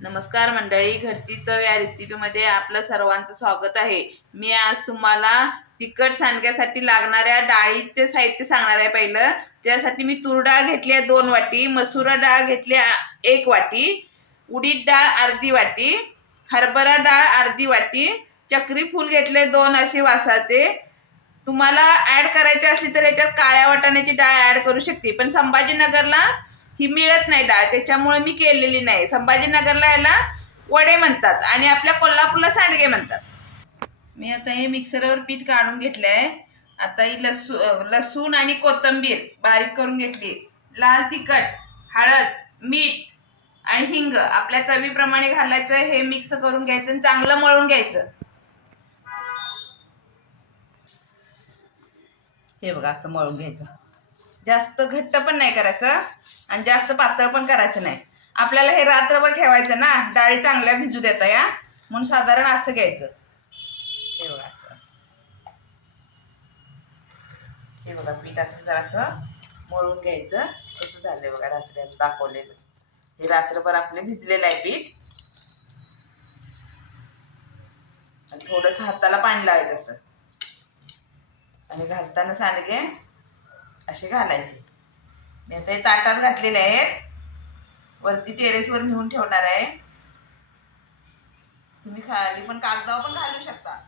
नमस्कार मंडळी, घरची चव या रेसिपीमध्ये आपलं सर्वांचं स्वागत आहे। मी आज तुम्हाला तिखट सांडग्यासाठी लागणाऱ्या डाळीचे साहित्य सांगणार आहे। पहिलं त्यासाठी मी तूर डाळ घेतली आहे 2 वाटी, मसूर डाळ घेतली 1 वाटी, उडीद डाळ अर्धी वाटी, हरभरा डाळ अर्धी वाटी, चक्री फूल घेतले 2 असे वासाचे। तुम्हाला ऍड करायचे असली तर याच्यात काळ्या वाटाण्याची डाळ ऍड करू शकते, पण संभाजीनगरला ही मिळत नाही डाळ, त्याच्यामुळे मी केलेली नाही। संभाजीनगरला याला वडे म्हणतात आणि आपल्या कोल्हापूरला सांडगे म्हणतात। मी आता हे मिक्सरवर पीठ काढून घेतलंय। आता ही लसूण आणि कोथिंबीर बारीक करून घेतली, लाल तिखट, हळद, मीठ आणि हिंग आपल्या चवीप्रमाणे घालायचं। हे मिक्स करून घ्यायचं आणि चांगलं मळून घ्यायचं। हे बघा असं मळून घ्यायचं। जास्त घट्ट पण नाही करायचं आणि जास्त पातळ पण करायचं नाही। आपल्याला हे रात्रभर ठेवायचं ना, डाळी चांगल्या भिजू देता या, म्हणून साधारण असं घ्यायचं। हे बघा असं असं, हे बघा पीठ असं जरासं मळून घ्यायचं। कसं झालंय बघा, रात्री दाखवलेलं हे रात्रभर आपले भिजलेलं आहे पीठ। थोडंसं हाताला पाणी लावायचं असं, आणि घालताना सांडगे असे घालायचे। मी आता हे ताटात घातलेले आहेत, वरती टेरेसवर नेऊन ठेवणार आहे। तुम्ही खाली पण कागदावर पण घालू शकता।